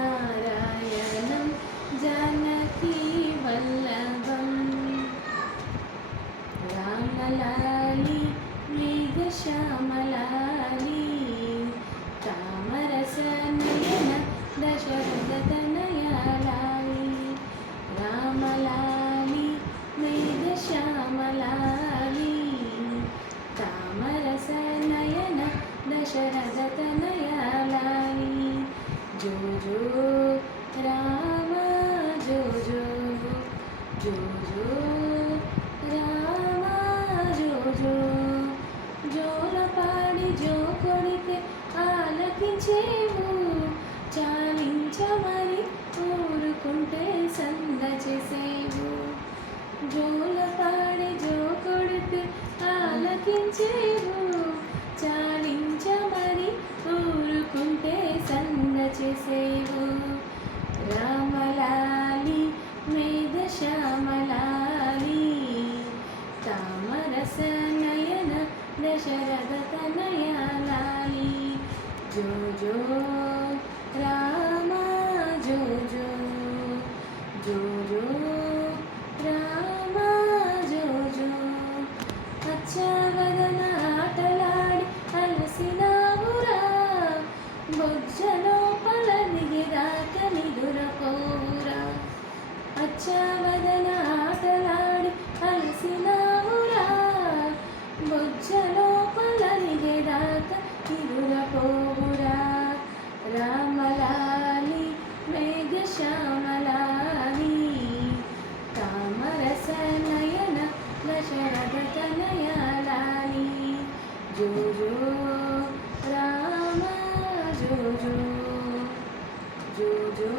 రామనారాయణం జానకీ వల్లభం రామలాలి మేఘశ్యామలాలి తామరసనయన దశరథతనయాలాలి రామలాలి మేఘశ్యామలాలి తామరసనయన దశరథతనయాలాలి జో జో రామ జో జో జో జో రామ జో జో జోలపాడి జో కొడితే ఆలకించేవు చాలించమని ఊరుకుంటే సంద చేసేవు జోలపాడి జో కొడితే ఆలకించేవు చాలించమని ఊరుకుంటే సంద చేసేవు రామలాలి మేఘశ్యామలాలి తామరసనయన దశరథతనయాలాలి జో జో రామ జో జో జో జో రామ జో జో అచ్చవదన ఆటలాడి అలసినావురా బొజ్జలోపల దిగిరాక నిదురపోవురా అచ్చవదన ఆటలాడి అలసినావురా బొజ్జలోపల దిగిరాక నిదురపోవురా రామలాలి మేఘశ్యామలాలి తామరసనయన దశరథతనయాలాలి జో జో రామ జో జో జో జో